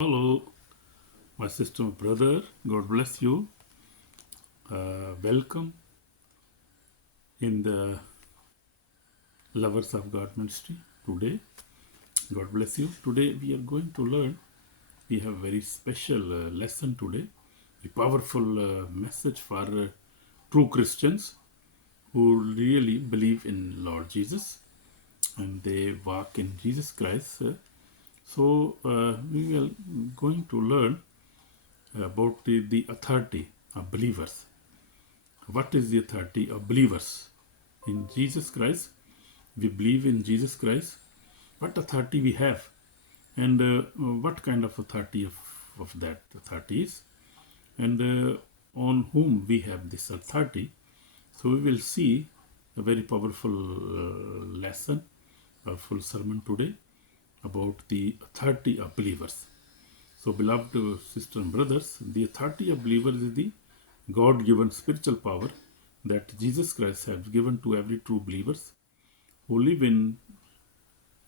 Hello, my sister, my brother. God bless you. Welcome in the Lovers of God Ministry today. God bless you. Today we are going to learn. We have a very special lesson today. A powerful message for true Christians who really believe in Lord Jesus and they walk in Jesus Christ. So we are going to learn about the authority of believers. What is the authority of believers in Jesus Christ? We believe in Jesus Christ. What authority we have, and what kind of authority of that authority is, and on whom we have this authority. So we will see a very powerful lesson, a full sermon today about the authority of believers. So, beloved sisters and brothers, the authority of believers is the God-given spiritual power that Jesus Christ has given to every true believers who live in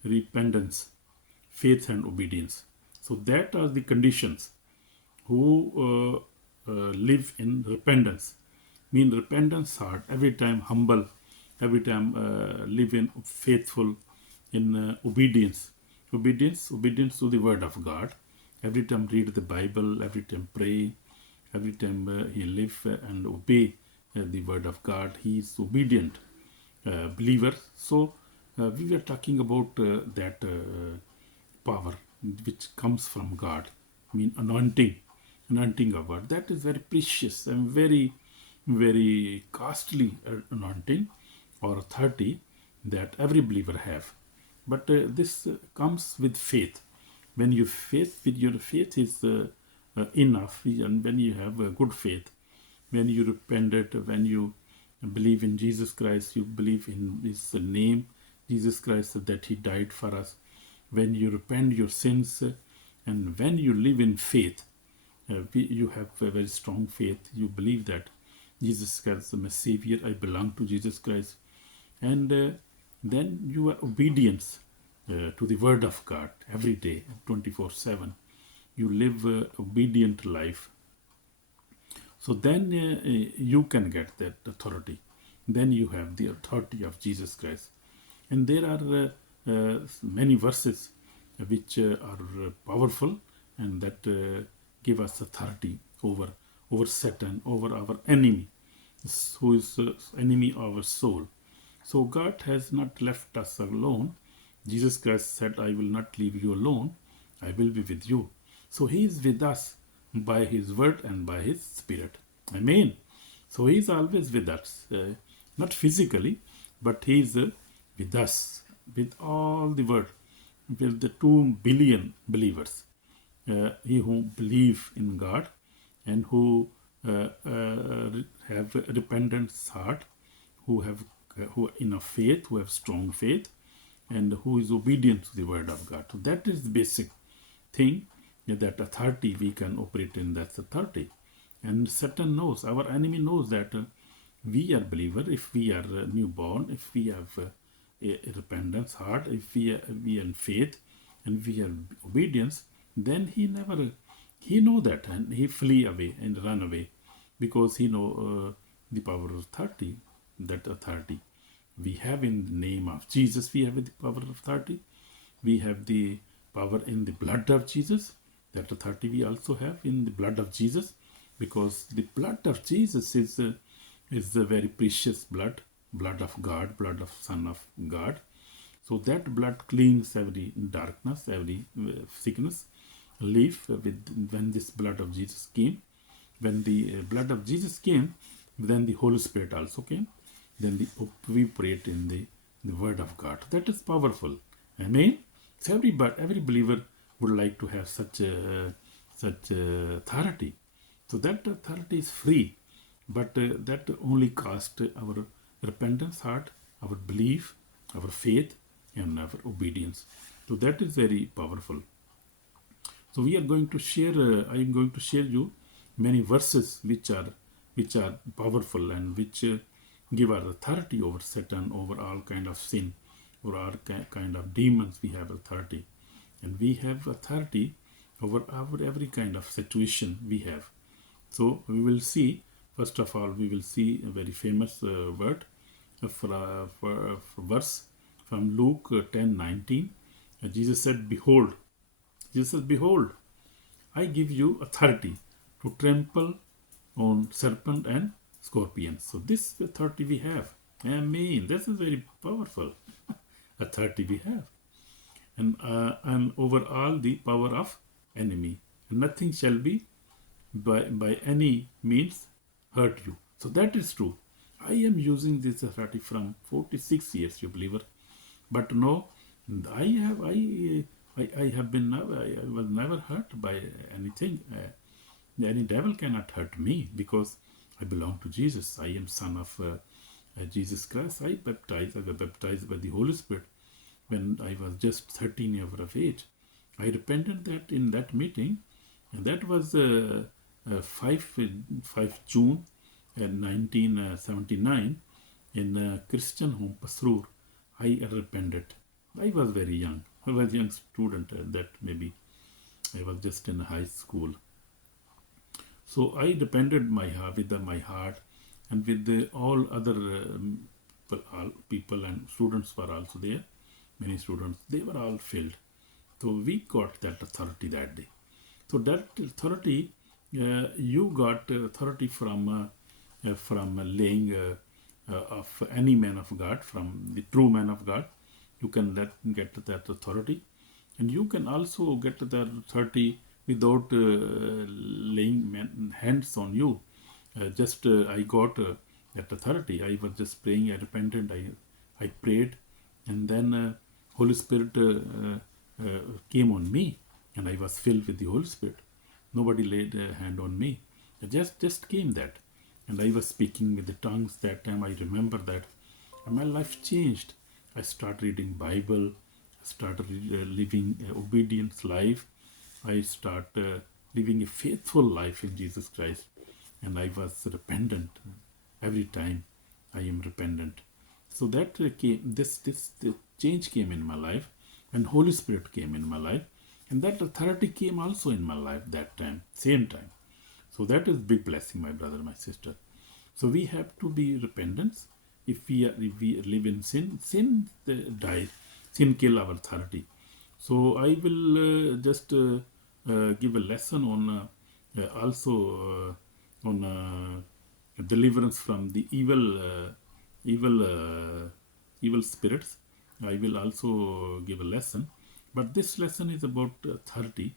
repentance, faith, and obedience. So that are the conditions who live in repentance. Mean repentance heart, every time humble, every time live in faithful, in obedience to the word of God. Every time read the Bible, every time pray, every time he live and obey the word of God. He is obedient believer. So we were talking about that power which comes from God. I mean anointing of God. That is very precious and very costly anointing or authority that every believer have. But this comes with faith. When you faith, with your faith is enough, and when you have a good faith, when you repented, when you believe in Jesus Christ, you believe in his name, Jesus Christ, that he died for us, when you repent your sins, and when you live in faith, you have a very strong faith, you believe that Jesus Christ is my Savior, I belong to Jesus Christ, and then you are obedience to the word of God every day, 24/7. You live obedient life. So then you can get that authority. Then you have the authority of Jesus Christ. And there are many verses which are powerful and that give us authority over Satan, over our enemy, who is enemy of our soul. So God has not left us alone. Jesus Christ said, I will not leave you alone. I will be with you. So he is with us by his word and by his spirit. Amen. So he is always with us, not physically, but he is with us, with all the word, with the 2 billion believers, he who believe in God and who have a repentant heart, who have enough faith, who have strong faith, and who is obedient to the word of God. So that is the basic thing, that authority we can operate in that authority. And Satan knows, our enemy knows that we are believer, if we are newborn, if we have a repentance heart, if we are in faith, and we are obedience, then he know that, and he flee away and run away, because he know the power of authority, that authority we have in the name of Jesus. We have the power of authority. We have the power in the blood of Jesus. That authority we also have in the blood of Jesus, because the blood of Jesus is the very precious blood of God, blood of Son of God. So that blood cleans every darkness, every sickness. Live with when this blood of Jesus came. When the blood of Jesus came, then the Holy Spirit also came. Then we prayed in the word of God. That is powerful. Amen. So every believer would like to have such authority. So that authority is free, but that only cost our repentance heart, our belief, our faith, and our obedience. So that is very powerful. So we are going to share. I am going to share you many verses which are powerful and which give our authority over Satan, over all kind of sin, over all kind of demons. We have authority, and we have authority over every kind of situation we have. So we will see, first of all, we will see a very famous word for verse from Luke 10:19. Jesus said, "Behold," Jesus said, "Behold, I give you authority to trample on serpent and scorpions." So this authority we have. Amen. This is very powerful authority we have. And over all the power of enemy. Nothing shall be by any means hurt you. So that is true. I am using this authority from 46 years, you believer. But no, I have been I was never hurt by anything. Any devil cannot hurt me because I belong to Jesus. I am son of Jesus Christ. I was baptized by the Holy Spirit when I was just 13 years of age. I repented that in that meeting, and that was 5 June 1979 in Christian home, Pasrur. I repented. I was very young. I was a young student that maybe I was just in high school. So I repented with my heart, and with all other people and students were also there. Many students, they were all filled. So we got that authority that day. So that authority, you got authority from laying of any man of God, from the true man of God. You can get that authority, and you can also get that authority without laying hands on you. I got that authority. I was just praying. I repented. I prayed, and then Holy Spirit came on me, and I was filled with the Holy Spirit. Nobody laid a hand on me. It just came that, and I was speaking with the tongues that time. I remember that, and my life changed. I started reading Bible. I started living obedience life. I started living a faithful life in Jesus Christ, and I was repentant every time. I am repentant. So that came. The change came in my life, and Holy Spirit came in my life, and that authority came also in my life that time, same time. So that is big blessing, my brother, my sister. So we have to be repentant. If we live in sin dies. Sin kill our authority. So I will just give a lesson on also on deliverance from the evil spirits. I will also give a lesson, but this lesson is about authority.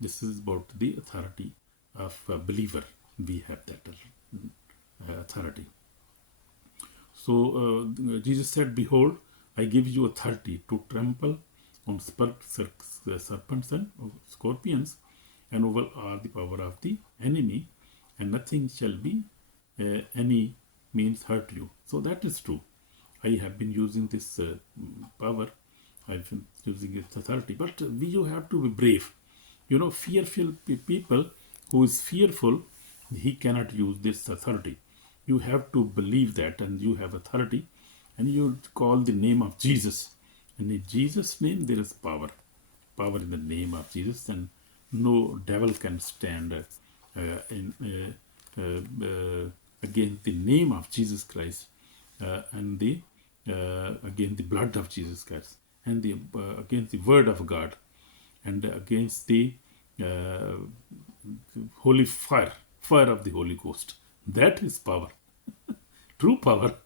This is about the authority of a believer. We have that authority. So Jesus said, "Behold, I give you authority to trample on serpents and scorpions, and over all the power of the enemy, and nothing shall be any means hurt you." So that is true. I have been using this power. I've been using its authority. But you have to be brave. You know, fearful people who is fearful, he cannot use this authority. You have to believe that, and you have authority, and you call the name of Jesus. And in Jesus' name there is power. Power in the name of Jesus, and no devil can stand against the name of Jesus Christ, and against the blood of Jesus Christ, and against the word of God, and against the holy fire of the Holy Ghost. That is power. True power.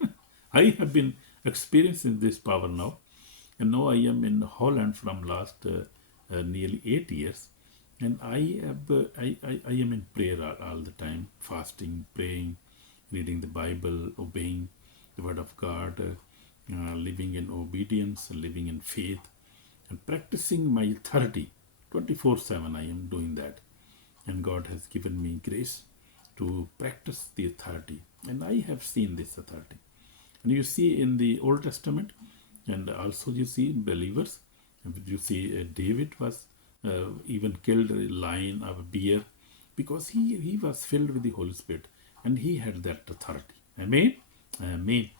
I have been experiencing this power now, and now I am in Holland from last nearly 8 years, and I am in prayer all the time, fasting, praying, reading the Bible, obeying the word of God, living in obedience, living in faith, and practicing my authority 24/7. I am doing that, and God has given me grace to practice the authority, and I have seen this authority. And you see in the Old Testament, and also you see believers. You see David was even killed a lion or a bear because he was filled with the Holy Spirit, and he had that authority. Amen. Amen.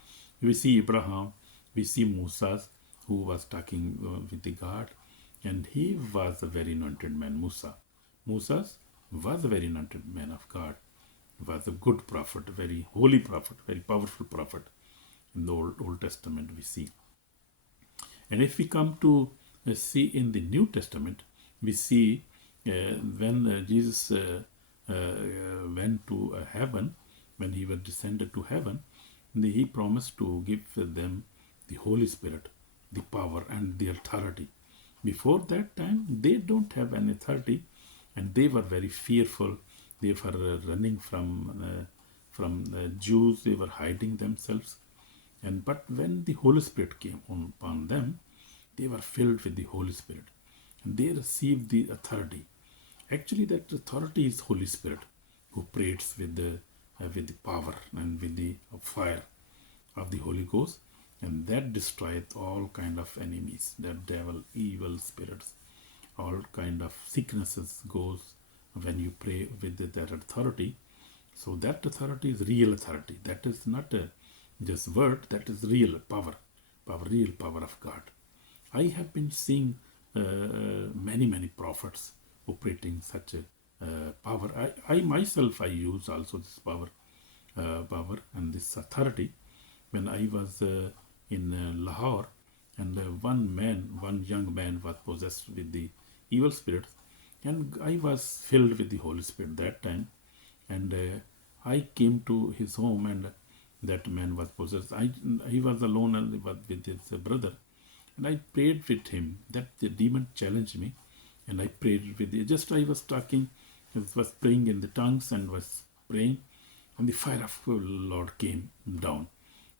We see Abraham, we see Moses, who was talking with the God, and he was a very anointed man, Musa. Moses was a very anointed man of God, was a good prophet, a very holy prophet, very powerful prophet. In the Old Testament we see. And if we come to see in the New Testament, we see when Jesus went to heaven, when he was descended to heaven, he promised to give them the Holy Spirit, the power and the authority. Before that time, they don't have any authority, and they were very fearful. They were running from the Jews. They were hiding themselves. But when the Holy Spirit came upon them, they were filled with the Holy Spirit, and they received the authority. Actually, that authority is Holy Spirit, who prays with the power and with the fire of the Holy Ghost, and that destroys all kind of enemies, the devil, evil spirits, all kind of sicknesses goes when you pray with that authority. So that authority is real authority. That is not just word. That is real power, real power of God. I have been seeing many prophets operating such a power. I myself, I use also this power and this authority. When I was in Lahore, and one young man was possessed with the evil spirits, and I was filled with the Holy Spirit that time, and I came to his home, and that man was possessed. He was alone and was with his brother, and I prayed with him. That the demon challenged me, and I prayed with you. Just I was talking, I was praying in the tongues and was praying, and the fire of the Lord came down.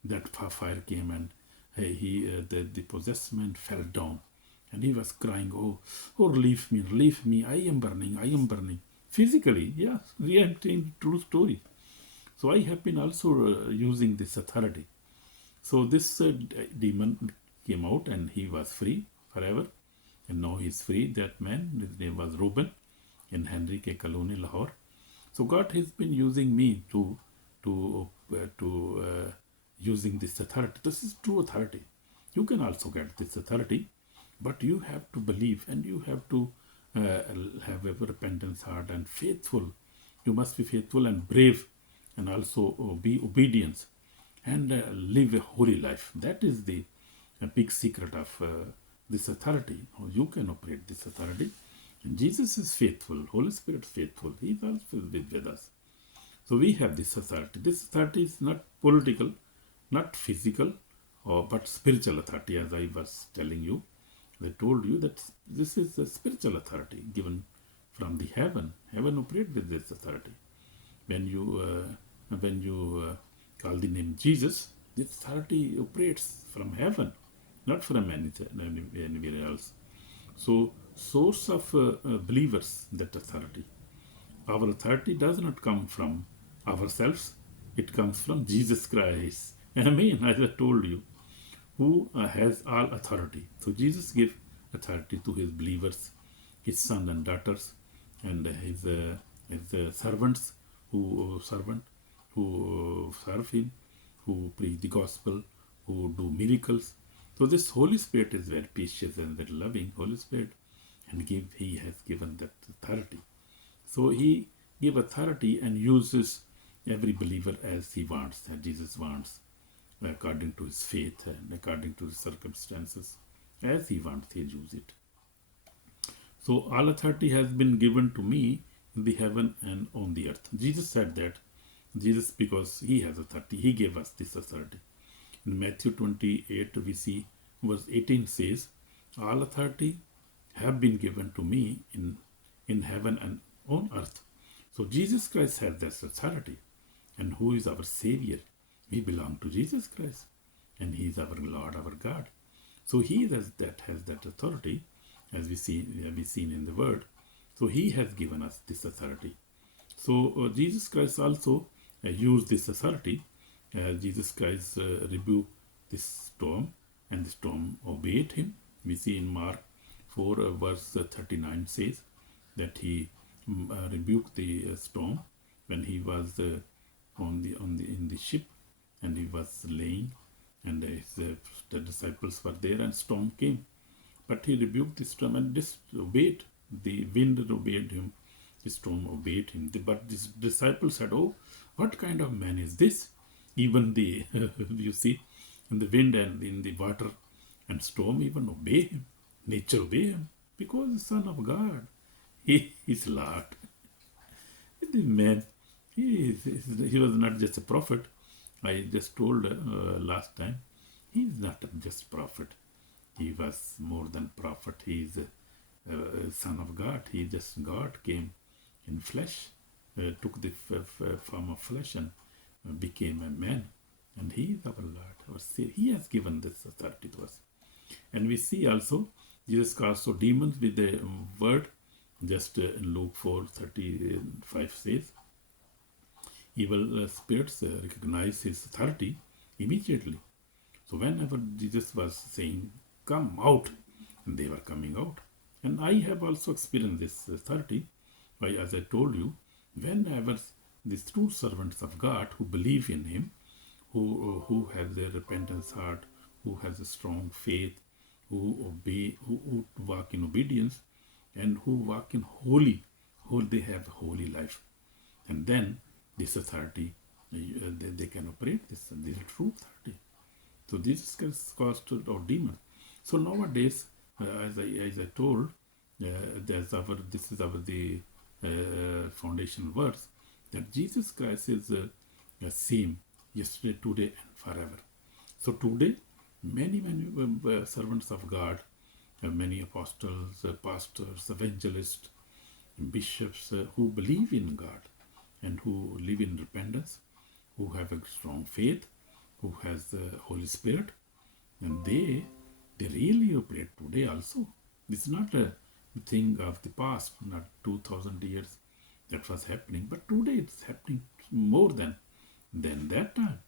That fire came, and the possessed man fell down, and he was crying, oh, leave me, I am burning. Physically, yes, we are telling true story. So I have been also using this authority. So this demon came out, and he was free forever. And now he's free. That man, his name was Reuben, in Henry K. Colony, Lahore. So God has been using me to using this authority. This is true authority. You can also get this authority, but you have to believe, and you have to have a repentance heart and faithful. You must be faithful and brave, and also be obedient, and live a holy life. That is the big secret of this authority. How you can operate this authority. And Jesus is faithful. Holy Spirit is faithful. He is also with us. So we have this authority. This authority is not political, not physical, but spiritual authority, as I was telling you. I told you that this is a spiritual authority given from the heaven. Heaven operates with this authority. When you call the name Jesus, this authority operates from heaven, not from anywhere else. So, source of believers, that authority. Our authority does not come from ourselves. It comes from Jesus Christ. Amen, as I told you, who has all authority. So Jesus gave authority to his believers, his sons and daughters, and his servants who serve him, who preach the gospel, who do miracles. So this Holy Spirit is very precious and very loving Holy Spirit, and he has given that authority. So he gave authority and uses every believer as he wants, as Jesus wants, according to his faith and according to his circumstances. As he wants, he uses it. So all authority has been given to me in the heaven and on the earth. Jesus said that. Jesus, because he has authority, he gave us this authority. In Matthew 28, we see verse 18 says, all authority have been given to me in heaven and on earth. So Jesus Christ has this authority. And who is our Savior? We belong to Jesus Christ. And he is our Lord, our God. So he has that authority, as we seen in the word. So he has given us this authority. So Jesus Christ also used this authority. Jesus Christ rebuked this storm, and the storm obeyed him. We see in Mark 4 verse 39 says that he rebuked the storm when he was in the ship, and he was laying, and the disciples were there, and storm came. But he rebuked the storm and disobeyed. The wind obeyed him, The storm obeyed him. But his disciples said, "Oh, what kind of man is this? Even the, you see, in the wind and in the water and storm even obey him. Nature obey him because the Son of God. He is Lord." This man, he was not just a prophet. I just told last time, he is not just prophet. He was more than prophet. He is a son of God. He just God came in flesh, took the form of flesh and became a man. And he is our Lord, our Savior. He has given this authority to us. And we see also Jesus cast out demons with the word. Just in Luke 4:35 says, evil spirits recognize his authority immediately. So whenever Jesus was saying, "Come out," they were coming out. And I have also experienced this authority by, as I told you, whenever these true servants of God who believe in him, who have their repentance heart, who has a strong faith, who obey, who walk in obedience, and who walk in they have a holy life. And then this authority, they can operate this true authority. So this is caused out demons. So nowadays, as I told, this is the foundational verse that Jesus Christ is the same yesterday, today, and forever. So today, many servants of God, many apostles, pastors, evangelists, bishops who believe in God and who live in repentance, who have a strong faith, who has the Holy Spirit, and they really operate today also. This is not a thing of the past, not 2000 years that was happening, but today it's happening more than that time.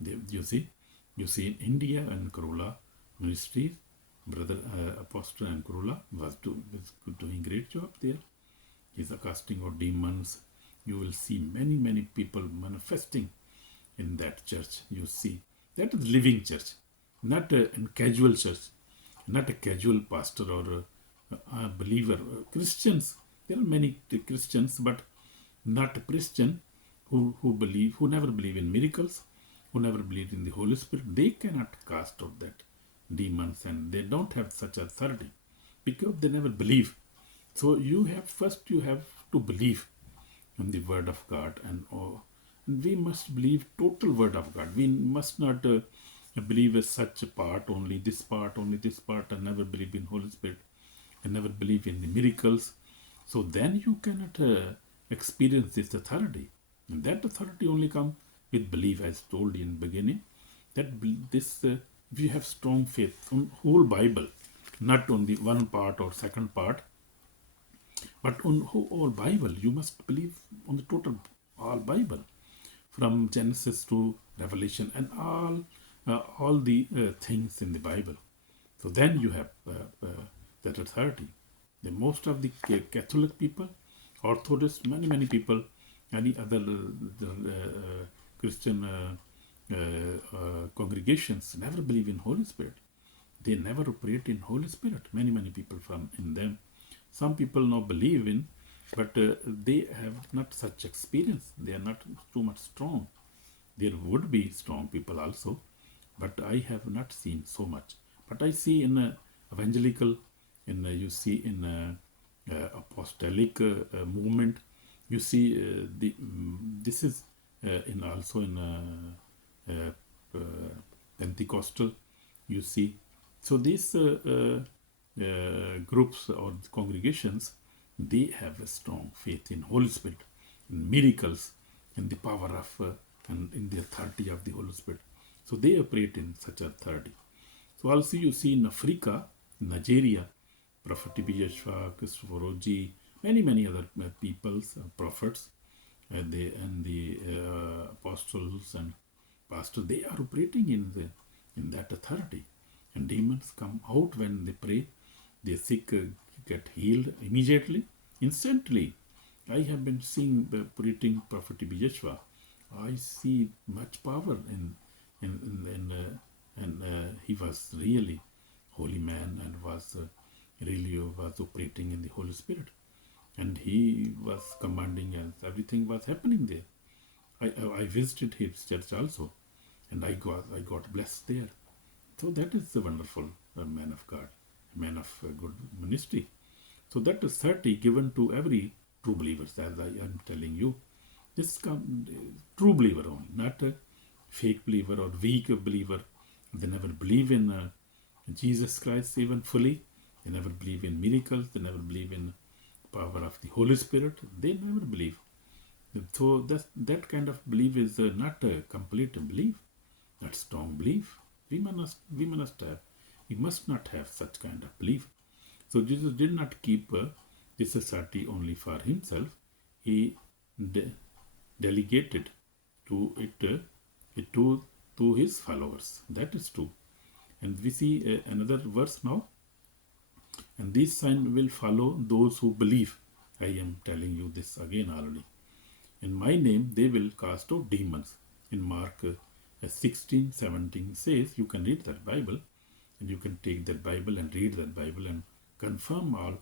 You see in India and Kerala ministries, brother Apostle and Kerala was doing great job there. He's casting out demons. You will see many people manifesting in that church. You see, that is living church, not a casual church, not a casual pastor or a believer. Christians, there are many Christians, but not a Christian who never believe in miracles, who never believe in the Holy Spirit. They cannot cast out that demons, and they don't have such authority because they never believe. So you have to believe in the word of God, and we must believe total word of God. We must not believe as such a part, only this part, and never believe in Holy Spirit, and never believe in the miracles. So then you cannot experience this authority. And that authority only comes with belief, as told in the beginning. That if you have strong faith on whole Bible, not on the one part or second part, but on whole Bible, you must believe on the total all Bible, from Genesis to Revelation, and all the things in the Bible. So then you have that authority. The most of the Catholic people, Orthodox, many people, any other Christian congregations never believe in Holy Spirit. They never operate in Holy Spirit. Many people from in them. Some people now believe in, but they have not such experience. They are not too much strong. There would be strong people also, but I have not seen so much. But I see in evangelical, you see in apostolic movement, you see this is in also in Pentecostal, you see. So these groups or congregations, they have a strong faith in Holy Spirit, in miracles, in the power of and in the authority of the Holy Spirit. So they operate in such authority. So also you see in Africa, Nigeria, Prophet T.B. Joshua, Christopher Oji, many other peoples, prophets, the apostles and pastors, they are operating in that authority. And demons come out when they pray. The sick get healed immediately, instantly. I have been seeing preaching Prophet T.B. Joshua. I see much power and he was really holy man and was operating in the Holy Spirit. and he was commanding, and everything was happening there. I visited his church also, and I got blessed there. So that is a wonderful man of God, man of good ministry. So that is 30 given to every true believers, as I am telling you. This true believer only, not a fake believer or weak believer. They never believe in Jesus Christ even fully. They never believe in miracles. They never believe in power of the Holy Spirit. They never believe. So that kind of belief is not a complete belief, not strong belief. We must not have such kind of belief. So Jesus did not keep this authority only for himself. He delegated to to his followers. That is true. And we see another verse now. And this sign will follow those who believe. I am telling you this again already. In my name they will cast out demons. In Mark 16:17 says, you can read that Bible, and you can take that Bible and read that Bible and confirm all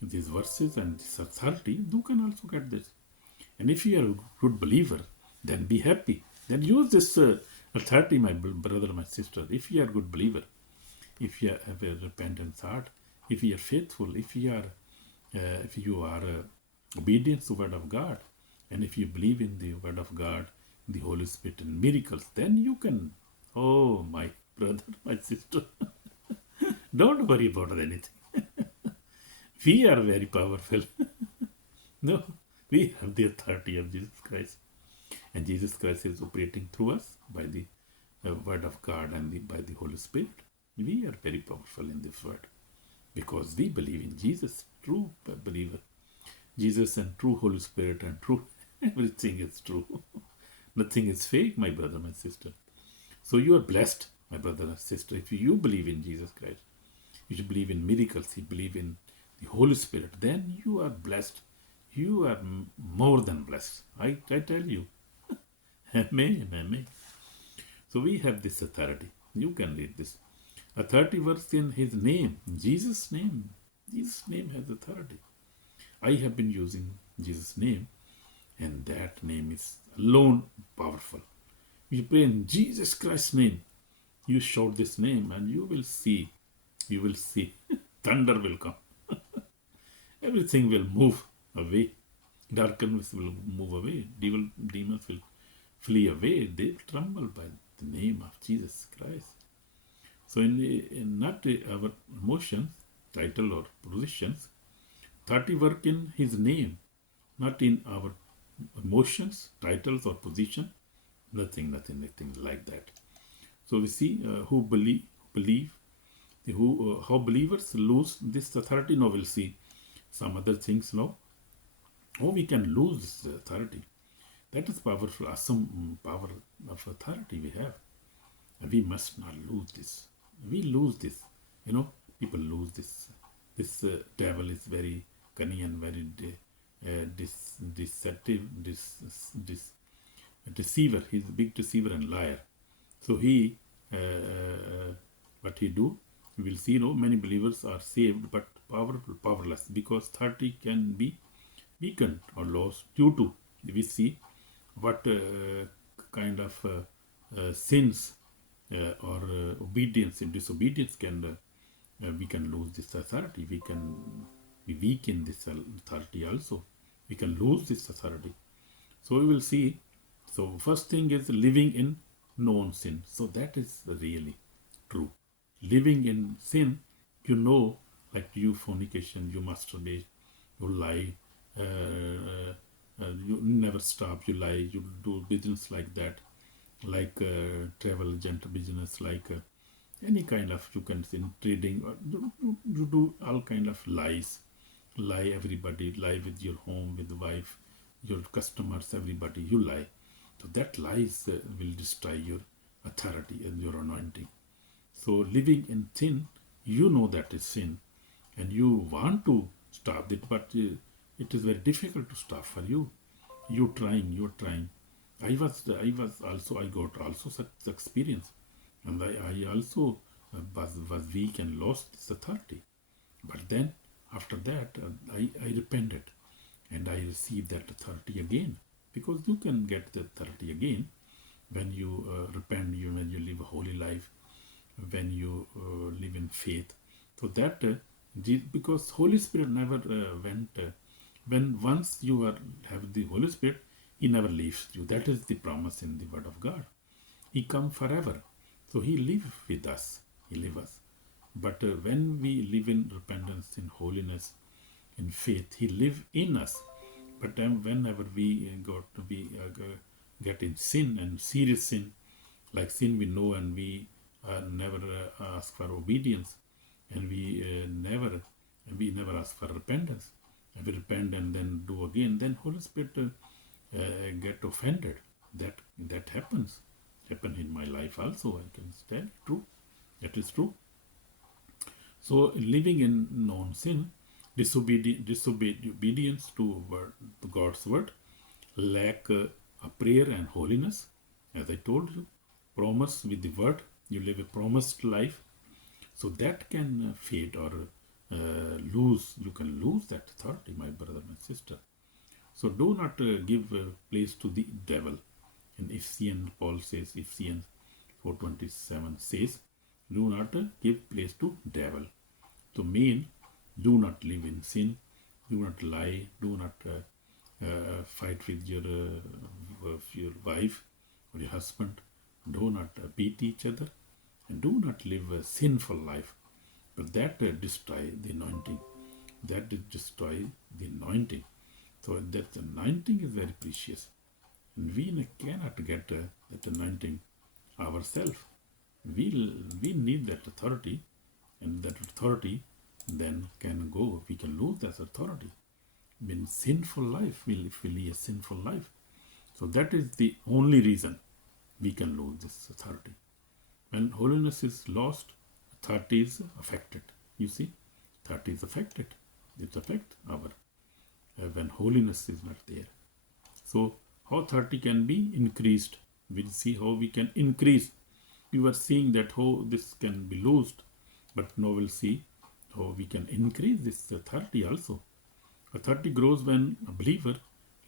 these verses and this authority. You can also get this. And if you are a good believer, then be happy. Then use this authority, my brother, my sister. If you are a good believer, if you have a repentant heart, if you are faithful, if you are obedient to the word of God, and if you believe in the word of God, the Holy Spirit and miracles, then you can, oh my brother, my sister, don't worry about anything. We are very powerful. No, we have the authority of Jesus Christ. And Jesus Christ is operating through us by the word of God and by the Holy Spirit. We are very powerful in this word because we believe in Jesus, true believer. Jesus and true Holy Spirit and true everything is true. Nothing is fake, my brother, my sister. So you are blessed, my brother and sister, if you believe in Jesus Christ. If you believe in miracles, you believe in the Holy Spirit, then you are blessed. You are more than blessed. I tell you. Amen, amen. So we have this authority. You can read this. Authority works in his name, Jesus' name. Jesus' name has authority. I have been using Jesus' name, and that name is alone powerful. You pray in Jesus Christ's name. You shout this name, and you will see. Thunder will come. Everything will move away. Darkness will move away. Demons will flee away. They will tremble by the name of Jesus Christ. So in not our emotions, title or positions, 30 work in his name, not in our emotions, titles or position. Nothing like that. So we see who believe how believers lose this authority. Now we'll see some other things now. How we can lose this authority. That is powerful, awesome power of authority we have. We must not lose this. We lose this. People lose this. This devil is very cunning and very deceptive, deceiver. He's a big deceiver and liar. So he, what he do? We will see. Many believers are saved but powerless because 30 can be weakened or lost due to. We see what kind of sins or obedience and disobedience can we can lose this authority. We can be weak in this authority also. We can lose this authority. So we will see. So first thing is living in known sin. So that is really true. Living in sin, like you fornication, you masturbate, you lie, you never stop, you lie, you do business like that, like travel agent business, like any kind of, you can say trading, or you do all kind of lies, lie everybody, lie with your home, with the wife, your customers, everybody, you lie. So that lies will destroy your authority and your anointing. So living in sin, that is sin, and you want to stop it, but it is very difficult to stop for you. You're trying. I got also such experience, and I also was weak and lost this authority. But then after that, I repented. and I receive that authority again. Because you can get the authority again when you repent, when you live a holy life, when you live in faith. So that because Holy Spirit never went. When once you have the Holy Spirit, He never leaves you. That is the promise in the Word of God. He come forever, so He live with us. He live us. But when we live in repentance, in holiness, in faith, He live in us. But whenever we get in sin and serious sin, like sin we know and we never ask for obedience, and we never ask for repentance, and we repent and then do again, then Holy Spirit get offended. That happen in my life also. I can tell true. That is true. So living in non-sin, disobedience to God's word, lack a prayer and holiness, as I told you, promise with the word, you live a promised life, so that can fade or lose. You can lose that authority, my brother and sister. So do not give place to the devil. In Ephesians, Paul says, Ephesians 4:27 says, do not give place to devil. So mean, do not live in sin, do not lie, do not fight with your wife or your husband, do not beat each other, and do not live a sinful life. But that destroy the anointing. That destroy the anointing. So that anointing is very precious. And we cannot get that anointing ourselves. We need that authority, and that authority then can go. We can lose that authority. In sinful life, if we live a sinful life. So that is the only reason we can lose this authority. When holiness is lost, authority is affected. You see, authority is affected. It affects our when holiness is not there. So how authority can be increased? We'll see how we can increase. We were seeing that how this can be lost, but now we'll see how we can increase this authority also. Authority grows when a believer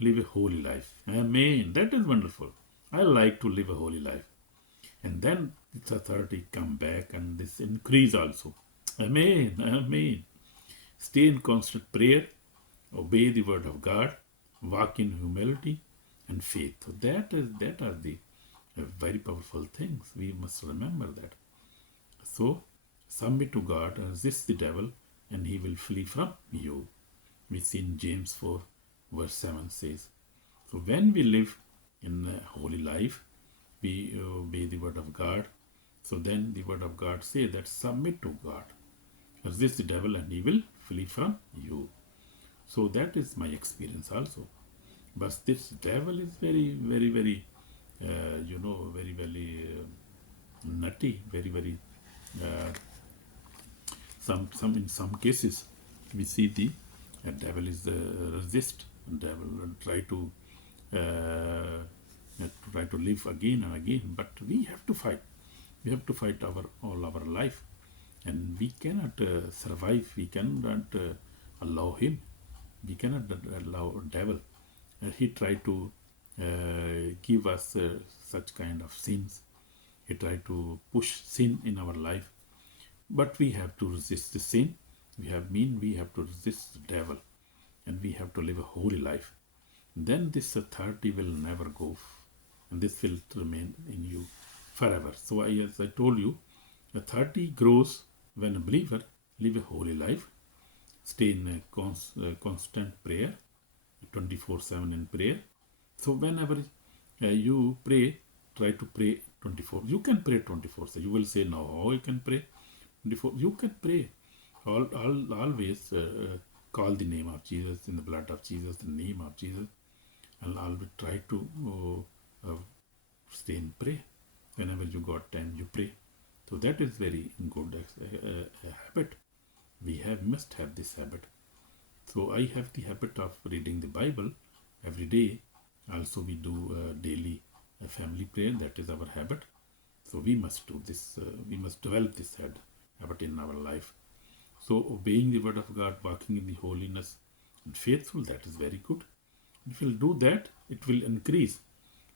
live a holy life. Amen. That is wonderful. I like to live a holy life. And then this authority come back and this increase also. Amen. Amen. Stay in constant prayer, obey the word of God, walk in humility and faith. So that are the very powerful things. We must remember that. So submit to God, resist the devil, and he will flee from you. We see in James 4 verse 7 says. So when we live in a holy life, we obey the word of God. So then the word of God says that submit to God. Resist the devil and he will flee from you. So that is my experience also. But this devil is very, very, very, very, very nutty, very, very, some in some cases, we see the devil is resist, devil try to live again and again, but we have to fight. We have to fight all our life, and we cannot survive. We cannot allow him. We cannot allow devil. He tried to give us such kind of sins. He tried to push sin in our life, but we have to resist the sin. We have to resist the devil, and we have to live a holy life. Then this authority will never go, and this will remain in you forever. So as I told you, authority grows when a believer live a holy life, stay in a constant prayer, 24/7 in prayer. So whenever you pray, try to pray 24. You can pray 24. So you will say, no, you can pray 24. You can pray. Always call the name of Jesus, in the blood of Jesus, the name of Jesus. And always try to stay in prayer. Whenever you got time, you pray. So that is very good habit. We must have this habit. So I have the habit of reading the Bible every day. Also we do daily family prayer. That is our habit. So we must do this. We must develop this habit in our life. So obeying the word of God, walking in the holiness, and faithful, that is very good. If you will do that, it will increase.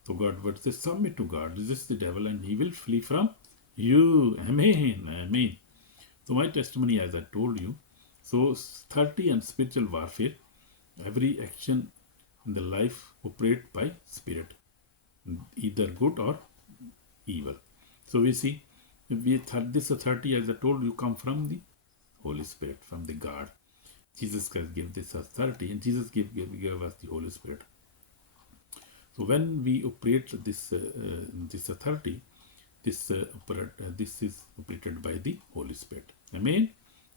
So God word says, submit to God, resist the devil, and he will flee from you. Amen. Amen. So my testimony, as I told you, so 30 and spiritual warfare, every action in the life operate by spirit, either good or evil. So we see, this 30, as I told you, come from the Holy Spirit, from the God. Jesus Christ gave this authority, and Jesus gave us the Holy Spirit. So when we operate this authority, this is operated by the Holy Spirit. Amen.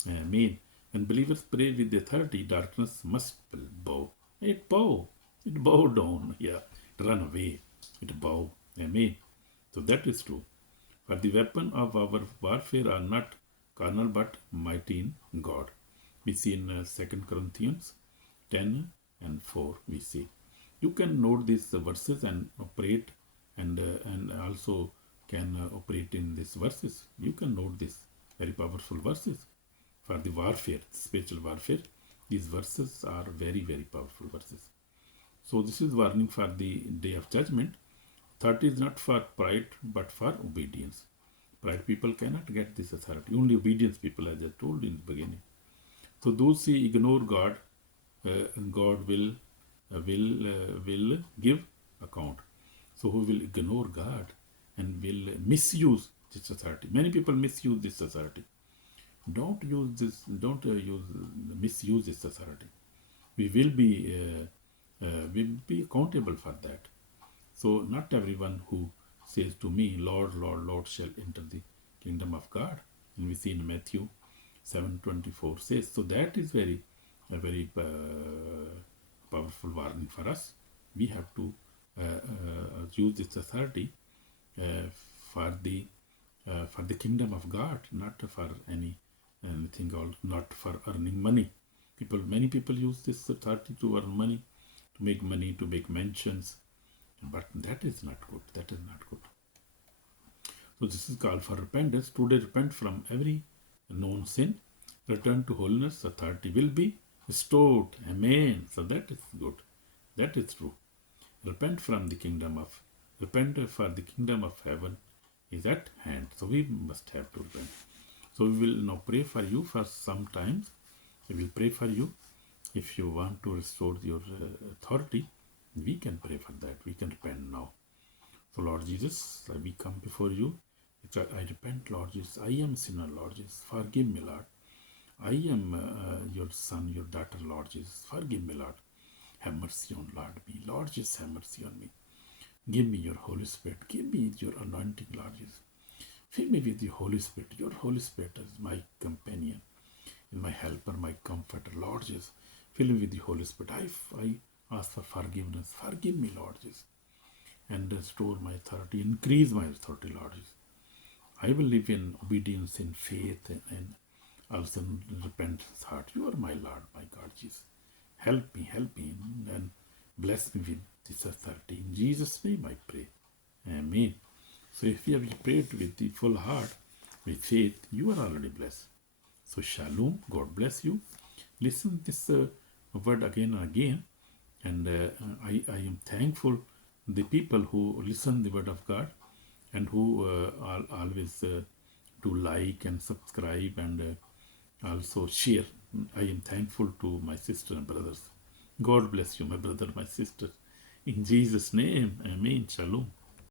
Amen. When believers pray with the authority, darkness must bow. It bow. It bow down. Yeah. It run away. It bow. Amen. So that is true. For the weapon of our warfare are not carnal but mighty in God. We see in 2 Corinthians 10 and 4. We see. You can note these verses and operate, and also can operate in these verses. You can note these very powerful verses for the warfare, spiritual warfare. These verses are very, very powerful verses. So this is warning for the day of judgment. 30 is not for pride but for obedience. Pride people cannot get this authority. Only obedience people, as I told in the beginning. So those who ignore God, God will give account. So who will ignore God and will misuse this authority? Many people misuse this authority. Don't use this. Don't misuse this authority. We will be accountable for that. So not everyone who says to me, Lord, Lord, Lord, shall enter the kingdom of God. And we see in Matthew 7:24 says. So that is a very powerful warning for us. We have to use this authority for the kingdom of God, not for anything else, not for earning money. Many people use this authority to earn money, to make mentions, but that is not good. That is not good. So this is called for repentance. Today, repent from every known sin. Return to holiness. Authority will be restored. Amen. So that is good. That is true. Repent for the kingdom of heaven is at hand. So we must have to repent. So we will now pray for you for some times. We will pray for you. If you want to restore your authority, we can pray for that. We can repent now. So Lord Jesus, we come before you. I repent, Lord Jesus. I am a sinner, Lord Jesus. Forgive me, Lord. I am your son, your daughter, Lord Jesus. Forgive me, Lord. Have mercy on Lord me. Lord Jesus, have mercy on me. Give me your Holy Spirit. Give me your anointing, Lord Jesus. Fill me with your Holy Spirit. Your Holy Spirit is my companion and my helper, my comforter, Lord Jesus. Fill me with the Holy Spirit. I ask for forgiveness. Forgive me, Lord Jesus. And restore my authority. Increase my authority, Lord Jesus. I will live in obedience, in faith, and also in repentance heart. You are my Lord, my God, Jesus. Help me, and bless me with this authority. In Jesus' name I pray. Amen. So if you have prayed with the full heart, with faith, you are already blessed. So shalom, God bless you. Listen this word again and again. And I am thankful the people who listen the word of God and who always do like and subscribe and also share. I am thankful to my sister and brothers. God bless you, my brother, my sister. In Jesus' name, amen. Shalom.